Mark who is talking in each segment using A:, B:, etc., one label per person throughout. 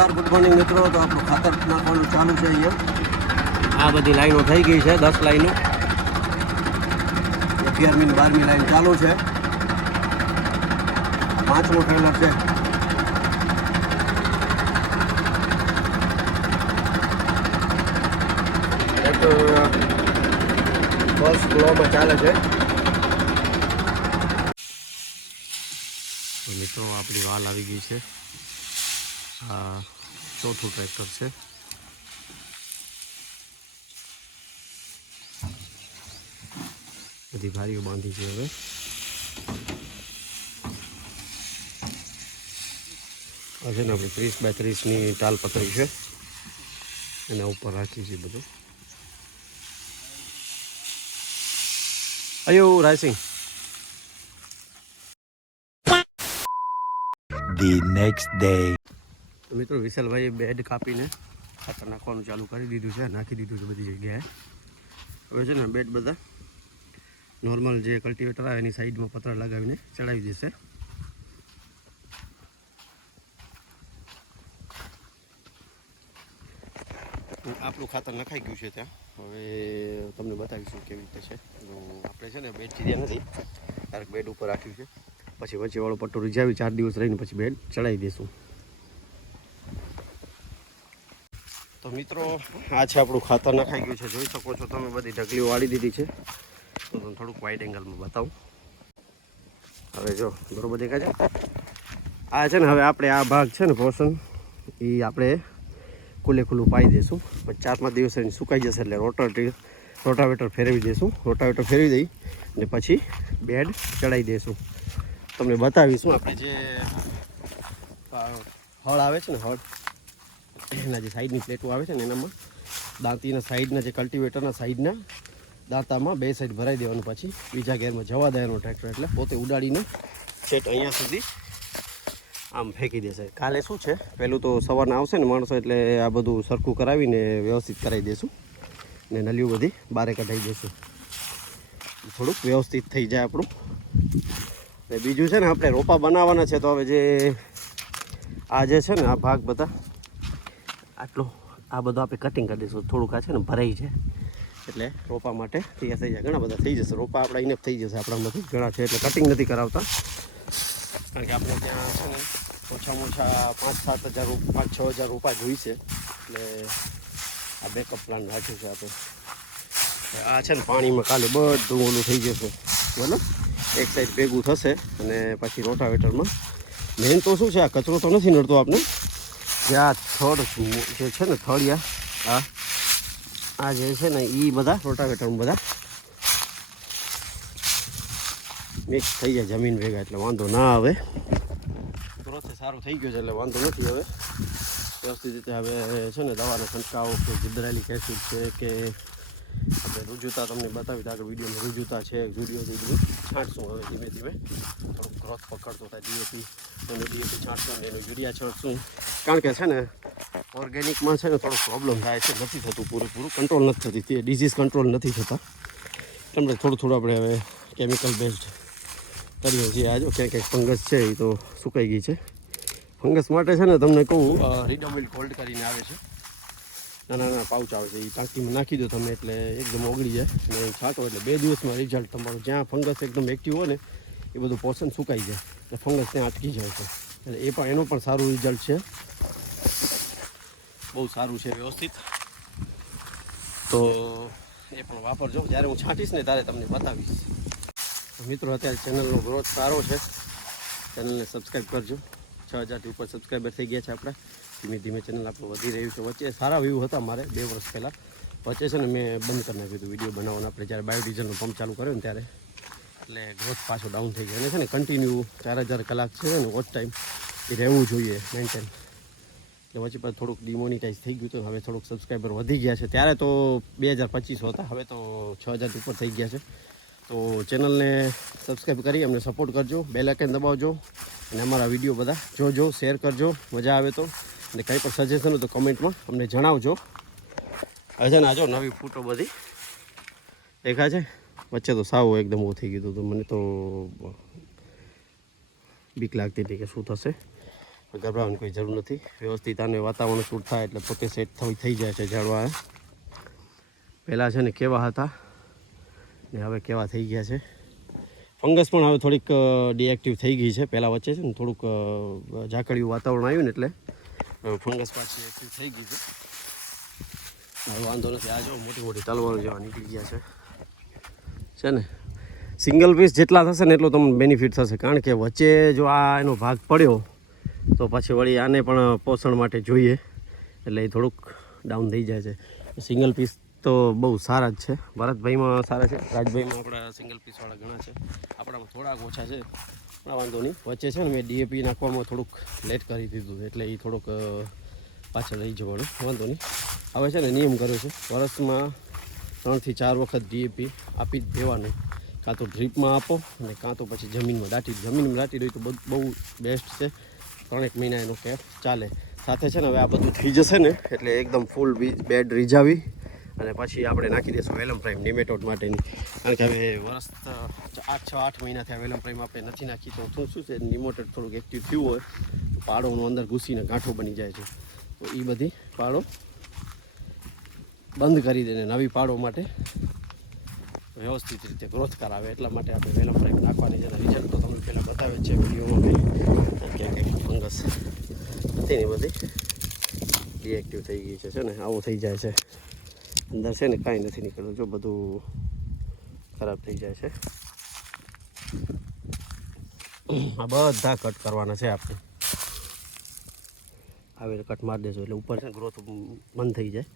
A: નમસ્કાર good morning મિત્રો. તો આપણું ખાતર નાખવાનું ચાલુ છે અહીંયા. આ બધી લાઈનો થઈ ગઈ છે, દસ લાઈનો. અગિયારમી ને બારમી લાઈન ચાલુ છે. પાંચમો ટ્રેલર છે. બસ ફ્લોમાં ચાલે છે. મિત્રો, આપણી વાલ આવી ગઈ છે. આ ચોથું ટ્રેક્ટર છે. બધી ભારીઓ બાંધી છે હવે. આ છે ને આપણે ત્રીસ બાય ત્રીસની ટાલ પતરી છે. એના ઉપર રાખી છે બધું. અયો રાયસિંહ
B: the next day.
A: તો મિત્રો વિશાલભાઈએ બેડ કાપીને ખાતર નાખવાનું ચાલુ કરી દીધું છે, નાખી દીધું છે બધી જગ્યાએ. હવે છે ને બેડ બધા નોર્મલ જે કલ્ટિવેટર આવે એની સાઈડમાં પતરા લગાવીને ચડાવી દેશે. આપણું ખાતર નખાઈ ગયું છે ત્યાં. હવે તમને બતાવીશું કેવી રીતે છે. આપણે છે ને બેડ ચીર્યા નથી ડાયરેક્ટ બેડ ઉપર રાખ્યું છે. પછી વચ્ચેવાળો પટ્ટો રીઝાવી, ચાર દિવસ રહીને પછી બેડ ચડાવી દઈશું તો મિત્રો, આ છે આપણું ખાતર નખાઈ ગયું છે. જોઈ શકો છો તમે, બધી ઢગલીઓ વાળી દીધી છે. હું તમને થોડુંક વાઇડ એંગલમાં બતાવું. હવે જો, બરોબર દેખાય છે? આ છે ને, હવે આપણે આ ભાગ છે ને પોર્શન એ આપણે ખુલ્લે ખુલ્લું પાઈ દઈશું. પછી ચાર પાંચ દિવસ રહીને સુકાઈ જશે એટલે રોટાવેટર રોટાવેટર ફેરવી દઈશું. રોટાવેટર ફેરવી દઈ અને પછી બેડ ચડાવી દઈશું. તમને બતાવીશું આપણે જે હળ આવે છે ને, હળ. એના જે સાઈડની પ્લેટો આવે છે ને એનામાં, દાંતીના સાઈડના જે કલ્ટિવેટરના સાઈડના દાંતામાં બે સાઈડ ભરાઈ દેવાનું પછી બીજા ગેરમાં જવા દેવાનું ટ્રેક્ટર એટલે પોતે ઉડાડીને છેટ અહીંયા સુધી આમ ફેંકી દેશે. કાલે શું છે? પહેલું તો સવારના આવશે ને માણસો એટલે આ બધું સરખું કરાવીને વ્યવસ્થિત કરાવી દઈશું ને નલિયું બધી બારે કઢાઈ દેશું. થોડુંક વ્યવસ્થિત થઈ જાય આપણું. ને બીજું છે ને આપણે રોપા બનાવવાના છે તો હવે જે આ જે છે ને આ ભાગ બધા આટલો આ બધું આપણે કટિંગ કરી દઈશું. થોડુંક આ છે ને ભરાઈ છે એટલે રોપા માટે તૈયાર થઈ જાય. ઘણા બધા થઈ જશે. રોપા આપણા ઇનફ થઈ જશે. આપણામાંથી ઘણા છે. એટલે કટિંગ નથી કરાવતા. કારણ કે આપણે ત્યાં છે ને ઓછામાં ઓછા પાંચ સાત હજાર પાંચ છ હજાર રૂપા જોઈશે એટલે આ બેકઅપ પ્લાન રાખ્યું છે આપણે. આ છે ને પાણીમાં કાલે બધું ઓલું થઈ જશે. બરાબર? એક સાઈડ ભેગું થશે અને પછી રોટાવેટરમાં મેન તો શું છે? આ કચરો તો નથી નડતો આપણે જે આ થડ જે છે ને થળિયા આ આ જે છે ને એ બધા રોટાવેટર બધા મિક્સ થઈ જાય જમીન ભેગા એટલે વાંધો ના આવે. પ્રોસેસ સારું થઈ ગયો છે એટલે વાંધો નથી હવે. વ્યવસ્થિત રીતે હવે છે ને દવાનો છંટકાવ કે ગિદ્રાલિક કેસિડ છે કે આપણે રુજુતા તમને બતાવી આગળ વિડીયોમાં રુજુતા છે જુડિયો વીડિયો છાંટશું હવે ધીમે ધીમે. થોડુંક ગ્રોથ પકડતો થાય ડીએપી એનું ડીએપી છાંટશું ને એનું યુરિયા છાંટશું. કારણ કે છે ને, ઓર્ગેનિકમાં છે ને થોડો પ્રોબ્લેમ થાય છે, નથી થતું પૂરેપૂરું કંટ્રોલ નથી થતી, તે ડિઝીઝ કંટ્રોલ નથી થતા. એટલે થોડું થોડું આપણે હવે કેમિકલ બેઝડ કરીએ છીએ આજો. ક્યાંક ક્યાંક ફંગસ છે એ તો સુકાઈ ગઈ છે. ફંગસ માટે છે ને તમને કહું રીડોમિલ કોલ્ડ કરીને આવે છે. નાના નાના પાઉચ આવે છે એ ટાંકીમાં નાખી દો તમે એટલે એકદમ ઓગળી જાય. અને છાંટો એટલે બે દિવસમાં રિઝલ્ટ તમારું જ્યાં ફંગસ એકદમ એક્ટિવ હોય ને, એ બધું પોષણ સુકાઈ જાય. એટલે ફંગસ ત્યાં અટકી જાય છે. એટલે એ પણ, એનું પણ સારું રિઝલ્ટ છે. બહુ સારું છે વ્યવસ્થિત. તો એ પણ વાપરજો. જ્યારે હું છાંટીશ ને ત્યારે તમને બતાવીશ. મિત્રો, અત્યારે ચેનલનો ગ્રોથ સારો છે. ચેનલને સબસ્ક્રાઈબ કરજો. છ હજારથી ઉપર સબસ્ક્રાઈબર થઈ ગયા છે આપણા. ધીમે ધીમે ચેનલ આપણું વધી રહ્યું છે. વચ્ચે સારા વ્યૂ હતા મારે બે વર્ષ પહેલાં. વચ્ચે છે ને મેં બંધ કરી નાખ્યું હતું વીડિયો બનાવવાનું. આપણે જ્યારે બાયોડીઝલનો પંપ ચાલુ કર્યો ને ત્યારે. એટલે ગ્રોથ પાછો ડાઉન થઈ ગયો. અને છે ને કન્ટિન્યુ ચાર હજાર કલાક છે ને વોચ ટાઈમ એ રહેવું જોઈએ મેન્ટેન એટલે વચ્ચે પર થોડુંક ડિમોનિટાઈઝ થઈ ગયું હતું. હવે થોડુંક સબસ્ક્રાઈબર વધી ગયા છે. ત્યારે તો બે હજાર પચીસો હતા. હવે તો છ હજાર ઉપર થઈ ગયા છે. તો ચેનલને સબસ્ક્રાઈબ કરી, અમને સપોર્ટ કરજો. બેલ આઇકન દબાવજો. અને અમારા વીડિયો બધા જોજો શેર કરજો. મજા આવે તો. અને કંઈ પણ સજેશન હોય તો કમેન્ટમાં અમને જણાવજો. હવે છે ને આજો નવી ફૂટો બધી. દેખાય છે? વચ્ચે તો સાવ એકદમ ઓ થઈ ગયું હતું મને તો બીક લાગતી હતી કે શું થશે. ગભરાવાની કોઈ જરૂર નથી. વ્યવસ્થિત આને વાતાવરણ શૂટ થાય એટલે પોતે સેટ થઈ થઈ જાય છે ઝાડવા પહેલાં છે ને કેવા હતા ને હવે કેવા થઈ ગયા છે. ફંગસ પણ હવે થોડીક ડીએક્ટિવ થઈ ગઈ છે. પહેલાં વચ્ચે છે ને થોડુંક ઝાકડિયું વાતાવરણ આવ્યું ને એટલે ફંગસ પાછી એક્ટિવ થઈ ગઈ છે. વાંધો નથી, આ જો મોટી મોટી તલવારો જેવા નીકળી ગયા છે. છે ને? સિંગલ પીસ જેટલા થશે ને એટલું તમને બેનિફિટ થશે. કારણ કે વચ્ચે જો આ એનો ભાગ પડ્યો, તો પછી વળી આને પણ પોષણ માટે જોઈએ. એટલે એ થોડુંક ડાઉન થઈ જાય છે. સિંગલ પીસ તો બહુ સારા જ છે. ભરતભાઈમાં સારા છે. રાજભાઈમાં આપણા સિંગલ પીસવાળા ઘણા છે. આપણામાં થોડાક ઓછા છે. વાંધો નહીં. વચ્ચે છે ને મેં ડીએપી નાખવામાં થોડુંક લેટ કરી દીધું એટલે એ થોડુંક પાછળ રહી જવાનું. વાંધો નહીં. હવે છે ને નિયમ કર્યો છે, વર્ષમાં ત્રણથી ચાર વખત ડીએપી આપી જ દેવાનું. કાં તો ડ્રીપમાં આપો અને કાં તો પછી જમીનમાં. દાટી જમીનમાં દાટી દઈ તો બહુ બહુ બેસ્ટ છે. ત્રણેક મહિના એનો કેપ ચાલે. સાથે છે ને હવે આ બધું થઈ જશે ને, એટલે એકદમ ફૂલ બીજ બેડ રીઝાવી અને પછી આપણે નાખી દઈશું વેલમ પ્રાઇમ નિમેટોડ માટેની. કારણ કે હવે વર્ષ અ, આઠ છ આઠ મહિના થયા વેલમ પ્રાઇમ આપણે નથી નાખી તો શું શું છે? નિમોટેડ થોડુંક એક્ટિવ થયું હોય તો પાડોનું અંદર ઘૂસીને ગાંઠો બની જાય છે. તો એ બધી પાડો બંધ કરી દે નવી પાડો માટે વ્યવસ્થિત રીતે ગ્રોથ કરાવે. એટલા માટે આપણે વેલમ પ્રાઇમ નાખવાની છે રિઝલ્ટ તો તમને પહેલાં બતાવે છે વિડીયોમાં ક્યાં ક્યાંક ફંગસ હતી ને બધી ડિએક્ટિવ થઈ ગઈ છે ને? આવું થઈ જાય છે. અંદર છે ને કાંઈ નથી નીકળતું જો બધું ખરાબ થઈ જાય છે. આ બધા કટ કરવાના છે આપણે. આવી રીતે કટ મારી દેજો. એટલે ઉપર છે ગ્રોથ બંધ થઈ જાય.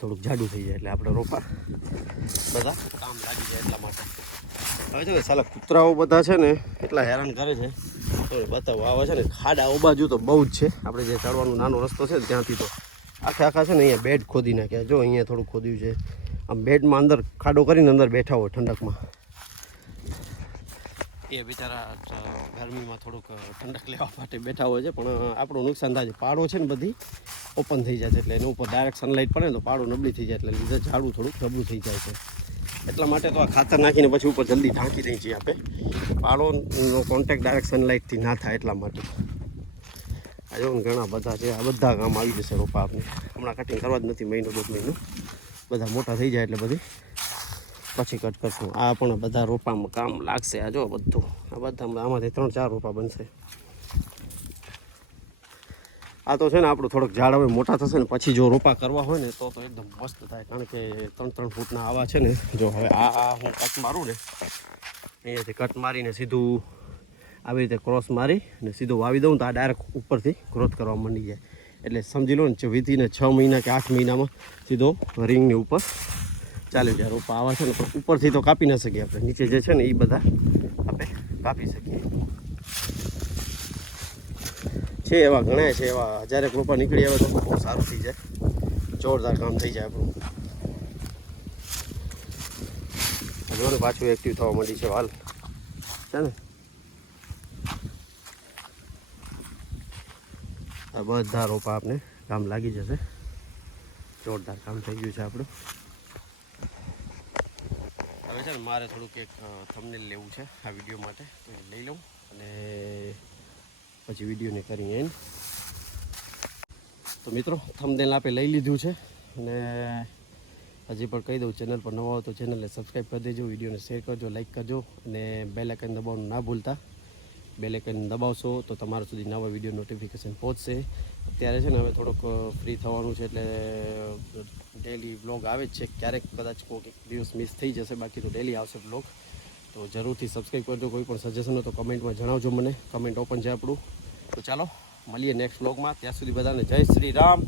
A: થોડુંક જાડું થઈ જાય. એટલે આપણે રોપા. બધા કામ લાગી જાય એટલા માટે. હવે છે ને સાલા કૂતરાઓ બધા છે ને એટલા હેરાન કરે છે. બતાવો. આવે છે ને ખાડા બાજુ તો બહુ જ છે. આપણે જે ચડવાનો નાનો રસ્તો છે ત્યાંથી તો આખે આખા છે ને અહીંયા બેડ ખોદી નાખ્યા. જો અહીંયા થોડું ખોદ્યું છે. આમ બેડમાં અંદર ખાડો કરીને અંદર બેઠા હોય ઠંડકમાં. એ બિચારા ગરમીમાં થોડુંક ઠંડક લેવા માટે બેઠા હોય છે, પણ આપણું નુકસાન થાય છે. પાડો છે ને બધી, ઓપન થઈ જાય છે એટલે એના ઉપર ડાયરેક્ટ સનલાઇટ પડે ને તો પાડો નબળી થઈ જાય એટલે લીધે ઝાડું થોડુંક નબળું થઈ જાય છે. એટલા માટે તો આ ખાતર નાખીને પછી ઉપર જલ્દી ઢાંકી દઈએ છીએ આપણે પાડોનો કોન્ટેક્ટ ડાયરેક્ટ સનલાઇટથી ના થાય એટલા માટે. આ જો ઘણા બધા છે, આ બધા કામ આવી જશે રોપા આપણે હમણાં કટિંગ કરવા જ નથી મહિનો દોઢ મહિનો. બધા મોટા થઈ જાય એટલે બધી. પછી કટ કરશું. આ પણ બધા રોપામાં કામ લાગશે. આ જો બધું. આ બધા આમાંથી ત્રણ ચાર રોપા બનશે. આ તો છે ને આપણું થોડોક ઝાડ હવે મોટા થશે ને પછી જો રોપા કરવા હોય ને તો તો એકદમ મસ્ત થાય. કારણ કે ત્રણ ત્રણ ફૂટના આવા છે ને, જો હવે આ હું કટ મારું ને, અહીંયાથી કટ મારીને સીધું આવી રીતે ક્રોસ મારી અને સીધો વાવી દઉં તો આ ડાયરેક્ટ ઉપરથી ગ્રોથ કરવા માંડી જાય. એટલે સમજી લો ને વીતીને છ મહિના કે આઠ મહિનામાં સીધો રિંગની ઉપર ચાલી જાય રોપા આવા છે ને ઉપરથી તો કાપી ન શકીએ આપણે. નીચે જે છે ને, એ બધા આપણે કાપી શકીએ. છે એવા ઘણા છે, એવા હજારેક રોપા નીકળી આવે તો બહુ સારું થઈ જાય. જોરદાર કામ થઈ જાય આપણું. જોને પાછું એક્ટિવ થવા માંડી છે, હાલ. છે ને આ બધા રોપા આપણે કામ લાગી જશે. જોરદાર કામ થઈ ગયું છે આપણું. હવે છે ને મારે થોડુંક એક થમનેલ લેવું છે આ વીડિયો માટે. તો એ લઈ લઉં અને પછી વિડીયોને કરી એન તો મિત્રો થમનેલ આપણે લઈ લીધું છે અને હજી પણ કહી દઉં, ચેનલ પર નવા હો તો ચેનલને સબસ્ક્રાઈબ કરી દેજો વિડીયોને શેર કરજો લાઈક કરજો અને બેલાઇકન દબાવવાનું ના ભૂલતા. બેલ આઇકન દબાવશો તો તમારા સુધી નવા વીડિયો નોટિફિકેશન પહોંચશે. અત્યારે છે ને હવે થોડોક ફ્રી થવાનું છે એટલે ડેલી બ્લોગ આવે જ છે. ક્યારેક કદાચ કોઈક એક દિવસ મિસ થઈ જશે, બાકી તો ડેલી આવશે બ્લોગ તો જરૂરથી સબસ્ક્રાઈબ કરજો. કોઈ પણ સજેશન હોય તો કમેન્ટમાં જણાવજો મને. કમેન્ટ ઓપન છે આપણું. તો ચાલો, મળીએ નેક્સ્ટ બ્લોગમાં ત્યાં સુધી બધાને જય શ્રી રામ.